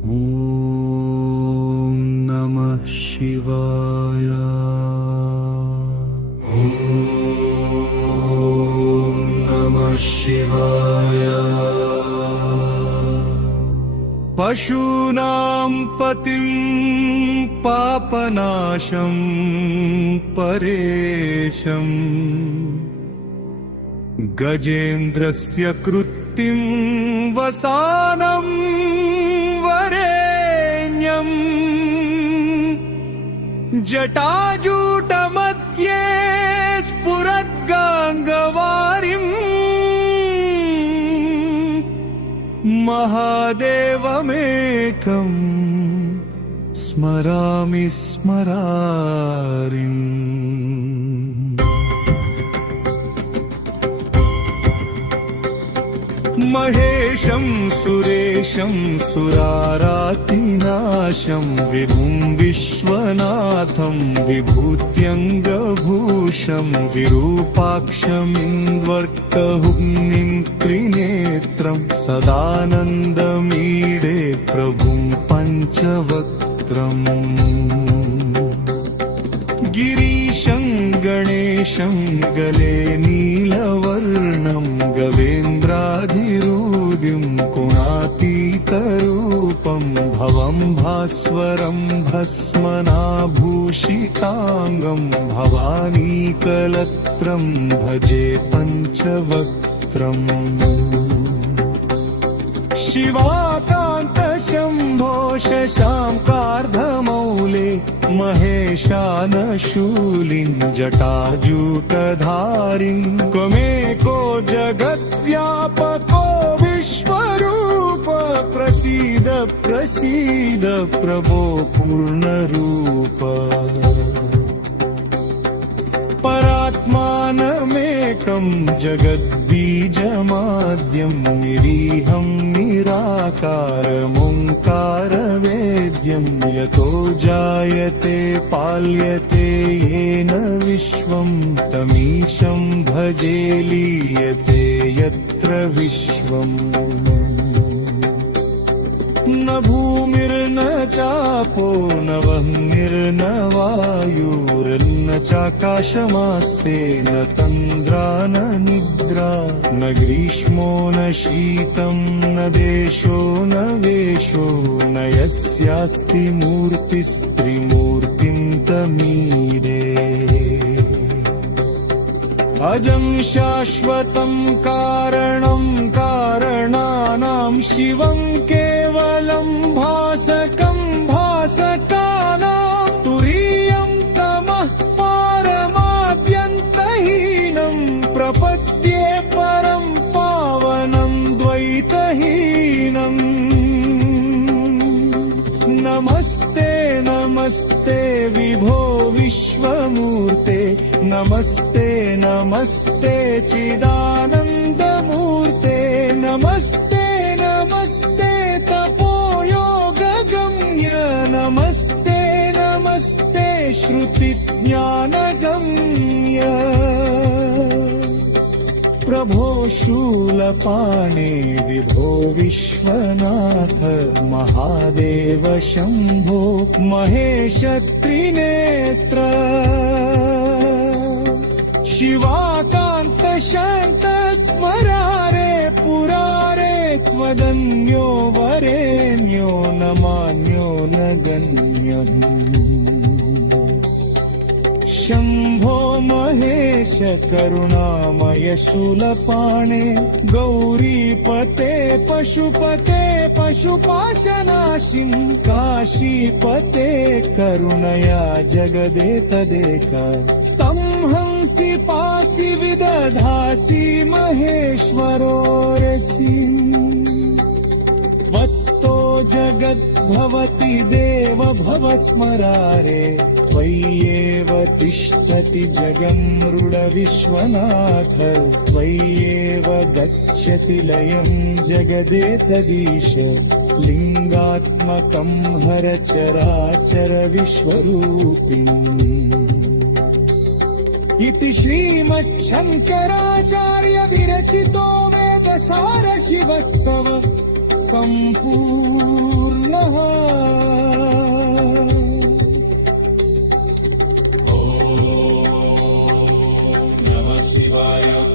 ॐ नमः शिवाय। ॐ नमः शिवाय। पशूनां पतिं पापनाशं परेशम् गजेन्द्रस्य कृत्तिं वसानं वरेण्यम् जटाजूटमध्ये स्फुरद्गाङ्गवारिम् महादेवमेकं स्मरामि स्मरारिम्। महेशं सुरेशं सुरारातिनाशं विभुं विश्वनाथं विभूत्यङ्गभूषं विरूपाक्षमिन्द्वर्कहुग्निं त्रिनेत्रं सदानन्दमीडे प्रभुं पञ्चवक्त्रम्। गिरीशं गणेशं गले नीलवर्णं गवेन्द्राधिरूढं गुणातीतरूपं भवं भास्वरं भस्मनाभूषिताङ्गं भवानीकलत्रं भजे पञ्चवक्त्रम्। शिवाकान्तशम्भो शशाङ्कार्धमौले महेशानशूलिं जटाजूटधारिं त्वमेको जगद्व्यापको विश्वरूप प्रसीद प्रसीद प्रभो पूर्णरूप। परात्मानमेकं जगद्बीजमाद्यं निरीहं निराकारमोङ्कारवेद्यं यतो जायते पाल्यते येन विश्वं तमीशं भजे लीयते यत्र विश्वम्। न भूमिर्न चापो न वह्निर्न वायुर्न चाकाशमास्ते न तन्द्रा न निद्रा न ग्रीष्मो न शीतं न देशो न वेशो न यस्यास्ति मूर्तिस्त्रिमूर्तिं तमीडे। अजं शाश्वतं कारणं कारणानां शिवं केवलं भासकं भासकानां तुरीयं तमः पारमाद्यन्तहीनं प्रपद्ये परं पावनं द्वैतहीनम्। नमस्ते नमस्ते विभो विश्वमूर्ते नमस्ते नमस्ते चिदानन्दमूर्ते नमस्ते नमस्ते तपोयोगगम्य नमस्ते नमस्ते श्रुतिज्ञानगम्य। प्रभो शूलपाणे विभो विश्वनाथ महादेव शम्भो महेश त्रिनेत्र शिवाकान्त शान्त स्मरारे पुरारे त्वदन्यो वरेण्यो न मान्यो न गण्यम्। शम्भो महेश करुणामय शूलपाणे गौरीपते पशुपते पशुपाशनाशिं काशीपते करुणया जगदेतदेक स्तंहंसि पासि विदधासि महेश्वरोऽसि। त्वत्तो जगद्भवति देव भव स्मरारे त्वय्येव तिष्ठति जगन्मृड विश्वनाथ त्वय्येव गच्छति लयं जगदेतदीश लिङ्गात्मकं हर चराचर विश्वरूपिणी। इति श्रीमच्छङ्कराचार्य विरचितो वेदसार शिवस्तव सम्पूर्ण नमः नमः शिवाय